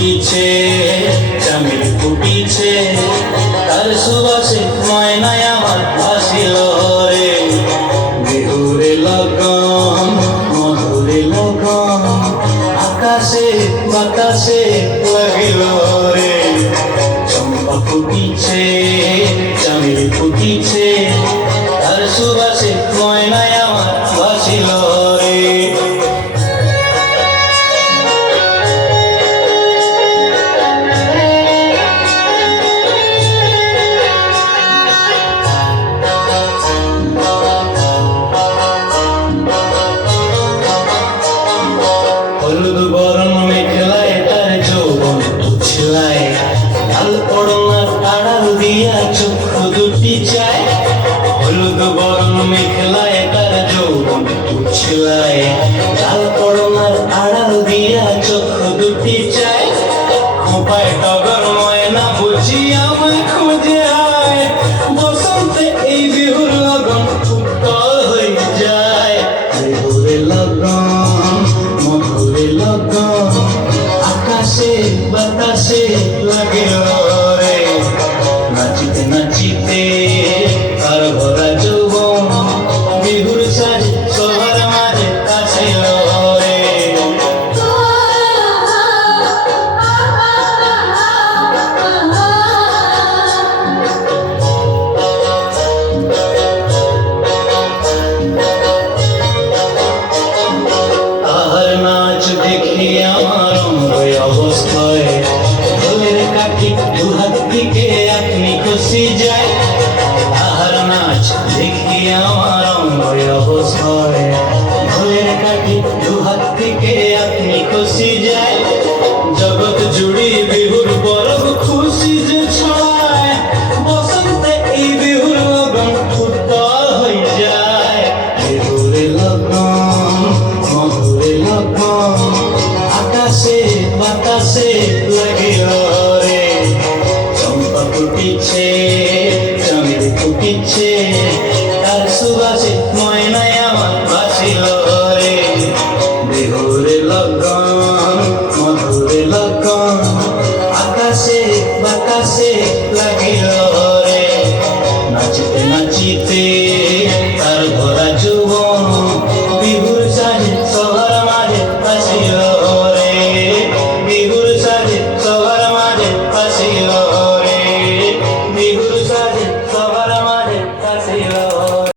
ফুটিছে, চামেলি ফুটিছে, তার সুবাসে ময়নায় আমার ভাসিল রে। বিহুরে লগন, মধুরে লগন, আকাশে বাতাসে লাগিল রে। চম্পা ফুটিছে, চামেলি ফুটিছে, তার সুবাসে ময়নায় আমার ভাসিল রে। হলুদ বরণ মেখলায় তার যৌবন উছলায়, লাল ওড়নার আড়াল দিয়া চক্ষু দুটি চায়। হলুদ বরণ মেখলায় তার যৌবন উছলায়, লাল ওড়নার আড়াল দিয়া চক্ষু দুটি চায়। খোঁপায় টগর ময়না বুঝি আমায় খুঁজে আয়, বসন্তে এই বিহুর লগন উত্তর হয়ে যায়। বিহুরে লগন, মধুরে লগন, আকাশে বাতাসে লাগিল রে। নাচিতে নাচিতে আর ভরা যৌবন, বিহুর সাজ সবার মাঝে আসিল রে। তাহার নাচ দেখি আমার অঙ্গ অবস্থায়, ঢোলের কাঠি দুহাত দিকে আপনি খুশি যায়। তাহার নাচ দেখি আমার অঙ্গ অবস্থায়, ঢোলের কাঠি দুহাত দিকে আপনি খুশি যায়। জগৎ জুড়ি বিহুর পরব খুশি যে ছড়ায়, বসন্তে এই বিহুর লগন উত্তর হয়ে যায়। বিহুরে লগন, মধুরে লগন, আকাশে বাতাসে লাগে